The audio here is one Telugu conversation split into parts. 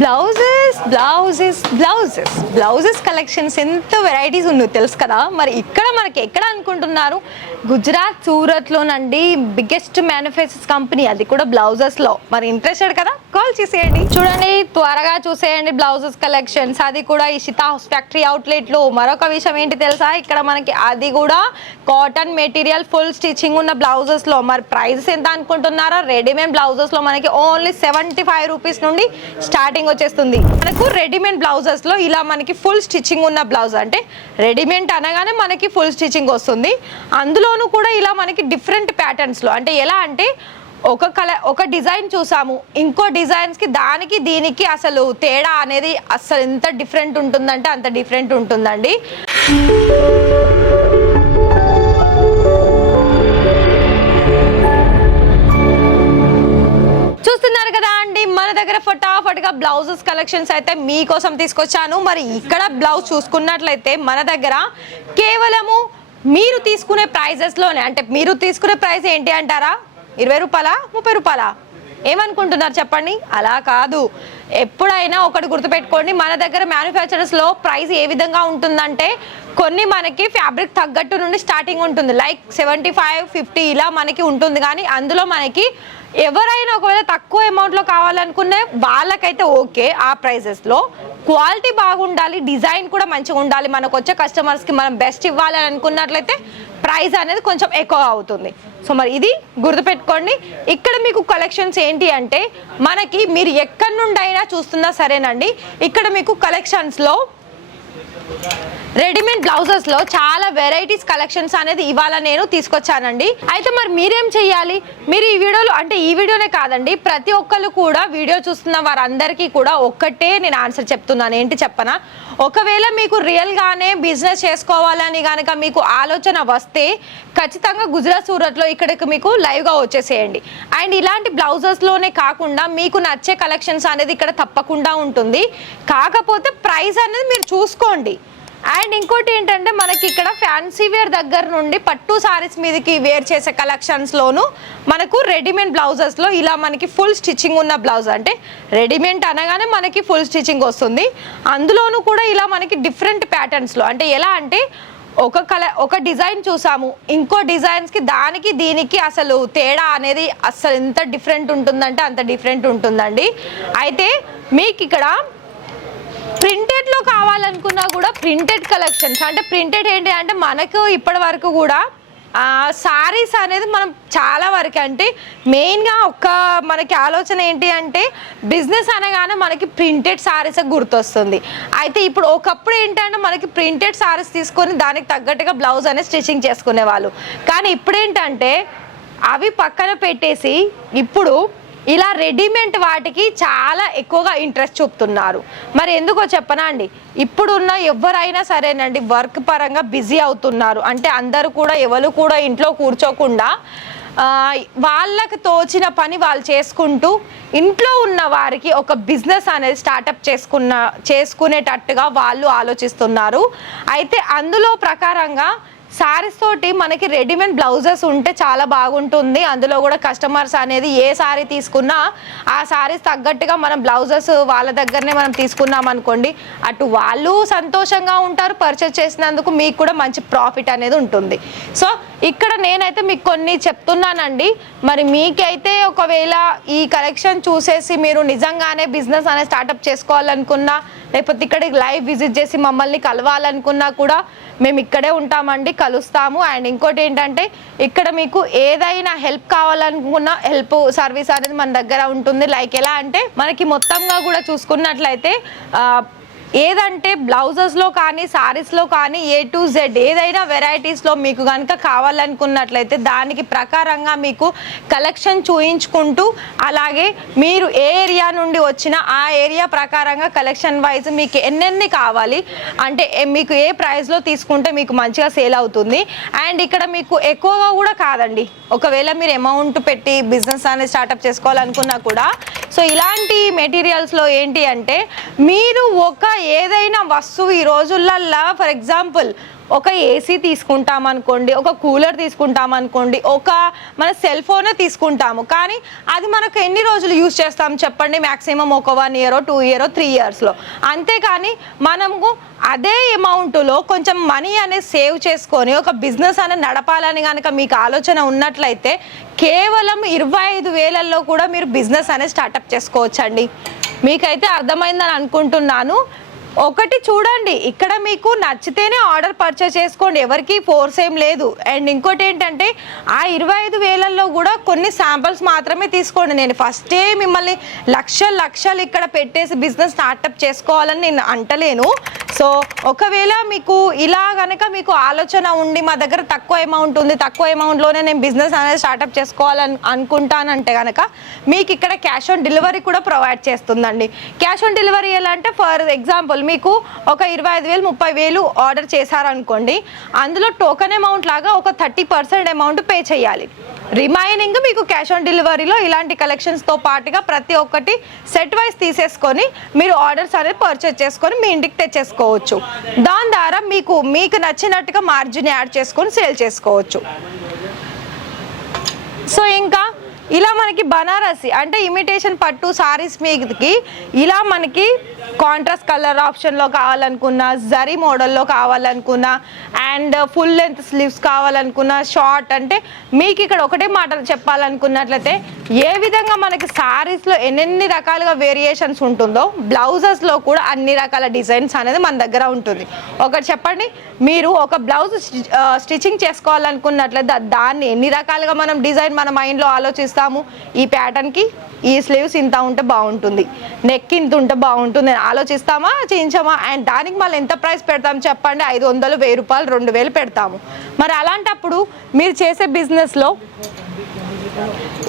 బ్లౌజెస్ కలెక్షన్స్ ఎంత వెరైటీస్ ఉన్నాయో తెలుసు కదా. మరి ఇక్కడ మనకి ఎక్కడ అనుకుంటున్నారు? గుజరాత్ సూరత్లోనండి బిగ్గెస్ట్ మ్యానుఫ్యాక్చర్స్ కంపెనీ, అది కూడా బ్లౌజెస్లో. మరి ఇంట్రెస్టెడ్ కదా, కాల్ చేసేయండి. చూడండి, త్వరగా చూసేయండి బ్లౌజెస్ కలెక్షన్స్, అది కూడా ఇషితా హౌస్ ఫ్యాక్టరీ అవుట్లెట్లో. మరొక విషయం ఏంటి తెలుసా, ఇక్కడ మనకి అది కూడా కాటన్ మెటీరియల్ ఫుల్ స్టిచ్చింగ్ ఉన్న బ్లౌజెస్లో. మరి ప్రైజెస్ ఎంత అనుకుంటున్నారా? రెడీమేడ్ బ్లౌజెస్లో మనకి ఓన్లీ 75 రూపీస్ నుండి స్టార్టింగ్ వచ్చేస్తుంది. మనకు రెడీమేడ్ బ్లౌజెస్ లో ఇలా మనకి ఫుల్ స్టిచ్చింగ్ ఉన్న బ్లౌజ్, అంటే రెడీమేడ్ అనగానే మనకి ఫుల్ స్టిచ్చింగ్ వస్తుంది. అందులోనూ కూడా ఇలా మనకి డిఫరెంట్ ప్యాటర్న్స్ లో, అంటే ఎలా అంటే ఒక డిజైన్ చూసాము, ఇంకో డిజైన్స్ కి దానికి దీనికి అసలు తేడా అనేది అసలు ఎంత డిఫరెంట్ ఉంటుందంటే అంత డిఫరెంట్ ఉంటుందండి. చూస్తున్నారు కదా అండి, మన దగ్గర ఫటాఫట్గా బ్లౌజెస్ కలెక్షన్స్ అయితే మీకోసం తీసుకొచ్చాను. మరి ఇక్కడ బ్లౌజ్ చూసుకున్నట్లయితే మన దగ్గర కేవలము మీరు తీసుకునే ప్రైజెస్లోనే, అంటే మీరు తీసుకునే ప్రైస్ ఏంటి అంటారా? 20 రూపాయలా, 30 రూపాయలా? ఏమనుకుంటున్నారు చెప్పండి? అలా కాదు. ఎప్పుడైనా ఒకటి గుర్తుపెట్టుకోండి, మన దగ్గర మ్యానుఫ్యాక్చరర్స్లో ప్రైస్ ఏ విధంగా ఉంటుందంటే కొన్ని మనకి ఫ్యాబ్రిక్ తగ్గట్టు నుండి స్టార్టింగ్ ఉంటుంది, లైక్ 75, 50 ఇలా మనకి ఉంటుంది. కానీ అందులో మనకి ఎవరైనా ఒకవేళ తక్కువ అమౌంట్లో కావాలనుకునే వాళ్ళకైతే ఓకే, ఆ ప్రైజెస్లో క్వాలిటీ బాగుండాలి, డిజైన్ కూడా మంచిగా ఉండాలి, మనకు వచ్చే కస్టమర్స్కి మనం బెస్ట్ ఇవ్వాలి అని అనుకున్నట్లయితే ప్రైస్ అనేది కొంచెం ఎక్కువ అవుతుంది. సో మరి ఇది గుర్తుపెట్టుకోండి. ఇక్కడ మీకు కలెక్షన్స్ ఏంటి అంటే మనకి మీరు ఎక్కడి నుండి అయినా చూస్తున్నా సరేనండి, ఇక్కడ మీకు కలెక్షన్స్లో రెడీమేడ్ బ్లౌజెస్లో చాలా వెరైటీస్ కలెక్షన్స్ అనేది ఇవాళ నేను తీసుకొచ్చానండి. అయితే మరి మీరేం చెయ్యాలి? మీరు ఈ వీడియోలో, అంటే ఈ వీడియోనే కాదండి, ప్రతి ఒక్కరు కూడా వీడియో చూస్తున్న వారందరికీ కూడా ఒక్కటే నేను ఆన్సర్ చెప్తున్నాను. ఏంటి చెప్పనా? ఒకవేళ మీకు రియల్గానే బిజినెస్ చేసుకోవాలని కనుక మీకు ఆలోచన వస్తే ఖచ్చితంగా గుజరాత్ సూరత్లో ఇక్కడికి మీకు లైవ్గా వచ్చేసేయండి. అండ్ ఇలాంటి బ్లౌజెస్లోనే కాకుండా మీకు నచ్చే కలెక్షన్స్ అనేది ఇక్కడ తప్పకుండా ఉంటుంది. కాకపోతే ప్రైస్ అనేది మీరు చూసుకోండి. అండ్ ఇంకోటి ఏంటంటే మనకి ఇక్కడ ఫ్యాన్సీ వేర్ దగ్గర నుండి పట్టు సారీస్ మీదకి వేర్ చేసే కలెక్షన్స్లోను మనకు రెడీమేడ్ బ్లౌజెస్లో ఇలా మనకి ఫుల్ స్టిచ్చింగ్ ఉన్న బ్లౌజ్, అంటే రెడీమేడ్ అనగానే మనకి ఫుల్ స్టిచ్చింగ్ వస్తుంది. అందులోనూ కూడా ఇలా మనకి డిఫరెంట్ ప్యాటర్న్స్లో, అంటే ఎలా అంటే ఒక డిజైన్ చూసాము, ఇంకో డిజైన్స్కి దానికి దీనికి అసలు తేడా అనేది అసలు ఎంత డిఫరెంట్ ఉంటుందంటే అంత డిఫరెంట్ ఉంటుందండి. అయితే మీకు ఇక్కడ ప్రింటెడ్లో కావాలనుకున్నా కూడా ప్రింటెడ్ కలెక్షన్స్, అంటే ప్రింటెడ్ ఏంటి అంటే మనకు ఇప్పటి వరకు కూడా సారీస్ అనేది మనం చాలా వరకు, అంటే మెయిన్గా మనకి ఆలోచన ఏంటి అంటే బిజినెస్ అనగానే మనకి ప్రింటెడ్ సారీస్ గుర్తొస్తుంది. అయితే ఇప్పుడు ఒకప్పుడు ఏంటంటే మనకి ప్రింటెడ్ సారీస్ తీసుకొని దానికి తగ్గట్టుగా బ్లౌజ్ అనేది స్టిచ్చింగ్ చేసుకునే వాళ్ళు. కానీ ఇప్పుడు ఏంటంటే అవి పక్కన పెట్టేసి ఇప్పుడు ఇలా రెడీమేడ్ వాటికి చాలా ఎక్కువగా ఇంట్రెస్ట్ చూపుతున్నారు. మరి ఎందుకో చెప్పనా అండి, ఇప్పుడున్న ఎవరైనా సరేనండి వర్క్ పరంగా బిజీ అవుతున్నారు. అంటే అందరూ కూడా ఎవరు కూడా ఇంట్లో కూర్చోకుండా వాళ్ళకి తోచిన పని వాళ్ళు చేసుకుంటూ ఇంట్లో ఉన్న వారికి ఒక బిజినెస్ అనేది స్టార్టప్ చేసుకునేటట్టుగా వాళ్ళు ఆలోచిస్తున్నారు. అయితే అందులో ప్రకారంగా సారీస్ తోటి మనకి రెడీమేడ్ బ్లౌజెస్ ఉంటే చాలా బాగుంటుంది. అందులో కూడా కస్టమర్స్ అనేది ఏ సారీ తీసుకున్నా ఆ సారీస్ తగ్గట్టుగా మనం బ్లౌజెస్ వాళ్ళ దగ్గరనే మనం తీసుకున్నాం అనుకోండి, అటు వాళ్ళు సంతోషంగా ఉంటారు, పర్చేస్ చేసినందుకు మీకు కూడా మంచి ప్రాఫిట్ అనేది ఉంటుంది. సో ఇక్కడ నేనైతే మీకు కొన్ని చెప్తున్నానండి. మరి మీకైతే ఒకవేళ ఈ కలెక్షన్ చూసేసి మీరు నిజంగానే బిజినెస్ అనేది స్టార్టప్ చేసుకోవాలనుకున్నా, లేకపోతే ఇక్కడికి లైవ్ విజిట్ చేసి మమ్మల్ని కలవాలనుకున్నా కూడా మేము ఇక్కడే ఉంటామండి, కలుస్తాము. అండ్ ఇంకోటి ఏంటంటే ఇక్కడ మీకు ఏదైనా హెల్ప్ కావాలనుకున్న హెల్ప్ సర్వీస్ అనేది మన దగ్గర ఉంటుంది. లైక్ ఎలా అంటే మనకి మొత్తంగా కూడా చూసుకున్నట్లయితే ఏదంటే బ్లౌజెస్లో కానీ సారీస్లో కానీ A to Z ఏదైనా వెరైటీస్లో మీకు కనుక కావాలనుకున్నట్లయితే దానికి ప్రకారంగా మీకు కలెక్షన్ చూయించుకుంటూ, అలాగే మీరు ఏ ఏరియా నుండి వచ్చినా ఆ ఏరియా ప్రకారంగా కలెక్షన్ వైజ్ మీకు ఎన్నెన్ని కావాలి, అంటే మీకు ఏ ప్రైస్లో తీసుకుంటే మీకు మంచిగా సేల్ అవుతుంది. అండ్ ఇక్కడ మీకు ఎక్కువగా కూడా కాదండి, ఒకవేళ మీరు అమౌంట్ పెట్టి బిజినెస్ అనేది స్టార్టప్ చేసుకోవాలనుకున్నా కూడా సో ఇలాంటి మెటీరియల్స్లో ఏంటి అంటే మీరు ఏదైనా వస్తువు ఈ రోజులల్లో ఫర్ ఎగ్జాంపుల్ ఒక ఏసీ తీసుకుంటాం అనుకోండి, ఒక కూలర్ తీసుకుంటాం అనుకోండి, ఒక మన సెల్ ఫోనే తీసుకుంటాము, కానీ అది మనకు ఎన్ని రోజులు యూజ్ చేస్తాం చెప్పండి? మ్యాక్సిమం ఒక 1 year 2 year 3 yearsలో. అంతేకాని మనము అదే అమౌంట్లో కొంచెం మనీ అనేది సేవ్ చేసుకొని ఒక బిజినెస్ అనేది నడపాలని కనుక మీకు ఆలోచన ఉన్నట్లయితే కేవలం 25,000లో కూడా మీరు బిజినెస్ అనేది స్టార్టప్ చేసుకోవచ్చండి. మీకైతే అర్థమైందని అనుకుంటున్నాను. ఒకటి చూడండి, ఇక్కడ మీకు నచ్చితేనే ఆర్డర్ పర్చేస్ చేసుకోండి, ఎవరికి ఫోర్స్ ఏం లేదు. అండ్ ఇంకోటి ఏంటంటే ఆ 25,000లో కూడా కొన్ని శాంపిల్స్ మాత్రమే తీసుకోండి. నేను ఫస్టే మిమ్మల్ని లక్షలు ఇక్కడ పెట్టేసి బిజినెస్ స్టార్టప్ చేసుకోవాలని నేను అంటలేను. సో ఒకవేళ మీకు ఇలా కనుక మీకు ఆలోచన ఉండి మా దగ్గర తక్కువ అమౌంట్ ఉంది, తక్కువ అమౌంట్లోనే నేను బిజినెస్ అనేది స్టార్టప్ చేసుకోవాలని అనుకుంటానంటే కనుక మీకు ఇక్కడ క్యాష్ ఆన్ డెలివరీ కూడా ప్రొవైడ్ చేస్తుందండి. క్యాష్ ఆన్ డెలివరీ ఎలా అంటే, ఫర్ ఎగ్జాంపుల్ మీకు ఒక 25,000 30,000 ఆర్డర్ చేశారనుకోండి, అందులో టోకెన్ అమౌంట్ లాగా ఒక 30% అమౌంట్ పే చేయాలి. రిమైనింగ్ మీకు క్యాష్ ఆన్ డెలివరీలో ఇలాంటి కలెక్షన్స్తో పాటుగా ప్రతి ఒక్కటి సెట్ వైజ్ తీసేసుకొని మీరు ఆర్డర్స్ అనేది పర్చేస్ చేసుకొని మీ ఇంటికి తెచ్చేసుకోవచ్చు. దాని ద్వారా మీకు నచ్చినట్టుగా మార్జిన్ యాడ్ చేసుకొని సేల్ చేసుకోవచ్చు. సో ఇంకా ఇలా మనకి బనారసి అంటే ఇమిటేషన్ పట్టు సారీస్ మీదకి ఇలా మనకి కాంట్రాస్ట్ కలర్ ఆప్షన్లో కావాలనుకున్నా, జరీ మోడల్లో కావాలనుకున్నా, అండ్ ఫుల్ లెంత్ స్లీవ్స్ కావాలనుకున్నా, షార్ట్ అంటే మీకు ఇక్కడ ఒకటే మాట చెప్పాలనుకున్నట్లయితే ఏ విధంగా మనకి సారీస్లో ఎన్ని రకాలుగా వేరియేషన్స్ ఉంటుందో బ్లౌజెస్లో కూడా అన్ని రకాల డిజైన్స్ అనేది మన దగ్గర ఉంటుంది. ఒకటి చెప్పండి, మీరు ఒక బ్లౌజ్ స్టిచ్చింగ్ చేసుకోవాలనుకున్నట్లయితే దాన్ని ఎన్ని రకాలుగా మనం డిజైన్ మన మైండ్లో ఆలోచిస్తాము. ఈ ప్యాటర్న్కి ఈ స్లీవ్స్ ఇంత ఉంటే బాగుంటుంది, నెక్ ఇంత ఉంటే బాగుంటుంది అని ఆలోచిస్తామా, చేయించామా? అండ్ దానికి మళ్ళీ ఎంత ప్రైస్ పెడతాం చెప్పండి? 500 1000 రూపాయలు 2000 పెడతాము. మరి అలాంటప్పుడు మీరు చేసే బిజినెస్లో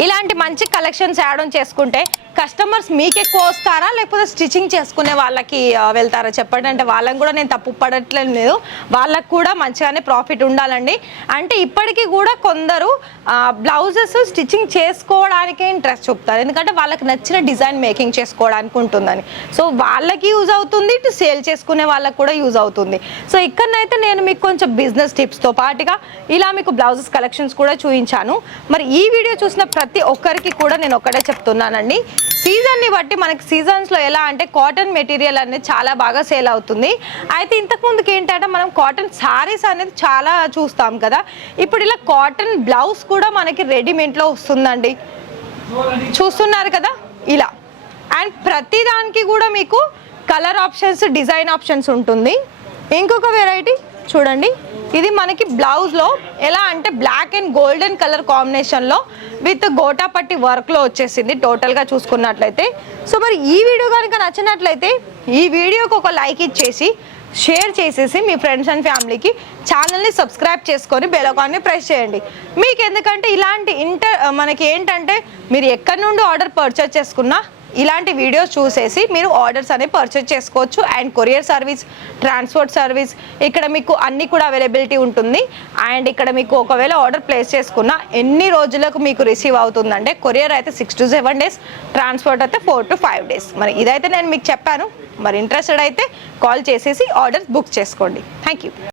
ఇలాంటి మంచి కలెక్షన్స్ యాడ్ ఆన్ చేసుకుంటే కస్టమర్స్ మీకు ఎక్కువ వస్తారా, లేకపోతే స్టిచ్చింగ్ చేసుకునే వాళ్ళకి వెళ్తారా చెప్పండి? అంటే వాళ్ళని కూడా నేను తప్పు పడట్లేదు, వాళ్ళకు కూడా మంచిగానే ప్రాఫిట్ ఉండాలండి. అంటే ఇప్పటికీ కూడా కొందరు బ్లౌజెస్ స్టిచ్చింగ్ చేసుకోవడానికే ఇంట్రెస్ట్ చూపుతారు, ఎందుకంటే వాళ్ళకి నచ్చిన డిజైన్ మేకింగ్ చేసుకోవడానికి ఉంటుందని. సో వాళ్ళకి యూజ్ అవుతుంది, ఇటు సేల్ చేసుకునే వాళ్ళకి కూడా యూజ్ అవుతుంది. సో ఇక్కడనైతే నేను మీకు కొంచెం బిజినెస్ టిప్స్తో పాటుగా ఇలా మీకు బ్లౌజెస్ కలెక్షన్స్ కూడా చూపించాను. మరి ఈ వీడియో చూసిన ప్రతి ఒక్కరికి కూడా నేను ఒకటే చెప్తున్నానండి, సీజన్ని బట్టి మనకి సీజన్స్లో ఎలా అంటే కాటన్ మెటీరియల్ అనేది చాలా బాగా సేల్ అవుతుంది. అయితే ఇంతకుముందుకి ఏంటంటే మనం కాటన్ శారీస్ అనేది చాలా చూస్తాం కదా, ఇప్పుడు ఇలా కాటన్ బ్లౌజ్ కూడా మనకి రెడీమేడ్లో వస్తుందండి, చూస్తున్నారు కదా ఇలా. అండ్ ప్రతి దానికి కూడా మీకు కలర్ ఆప్షన్స్, డిజైన్ ఆప్షన్స్ ఉంటుంది. ఇంకొక వెరైటీ చూడండి, ఇది మనకి బ్లౌజ్లో ఎలా అంటే బ్లాక్ అండ్ గోల్డెన్ కలర్ కాంబినేషన్లో విత్ గోటాపట్టి వర్క్లో వచ్చేసింది టోటల్గా చూసుకున్నట్లయితే. సో మరి ఈ వీడియో కనుక నచ్చినట్లయితే ఈ వీడియోకి ఒక లైక్ ఇచ్చేసి షేర్ చేసేసి మీ ఫ్రెండ్స్ అండ్ ఫ్యామిలీకి ఛానల్ని సబ్స్క్రైబ్ చేసుకొని బెల్ ఐకాన్ని ప్రెస్ చేయండి. మీకు ఎందుకంటే ఇలాంటి మనకి ఏంటంటే మీరు ఎక్కడి నుండి ఆర్డర్ పర్చేస్ చేసుకున్నా ఇలాంటి వీడియోస్ చూసేసి మీరు ఆర్డర్స్ అనేవి పర్చేస్ చేసుకోవచ్చు. And courier service, transport service ఇక్కడ మీకు అన్నీ కూడా అవైలబిలిటీ ఉంటుంది. అండ్ ఇక్కడ మీకు ఒకవేళ ఆర్డర్ ప్లేస్ చేసుకున్న ఎన్ని రోజులకు మీకు రిసీవ్ అవుతుందంటే కొరియర్ అయితే 6 to 7 days, ట్రాన్స్పోర్ట్ అయితే 4 to 5 days. మరి ఇదైతే నేను మీకు చెప్పాను. మరి ఇంట్రెస్టెడ్ అయితే కాల్ చేసేసి ఆర్డర్స్ బుక్ చేసుకోండి. Thank you.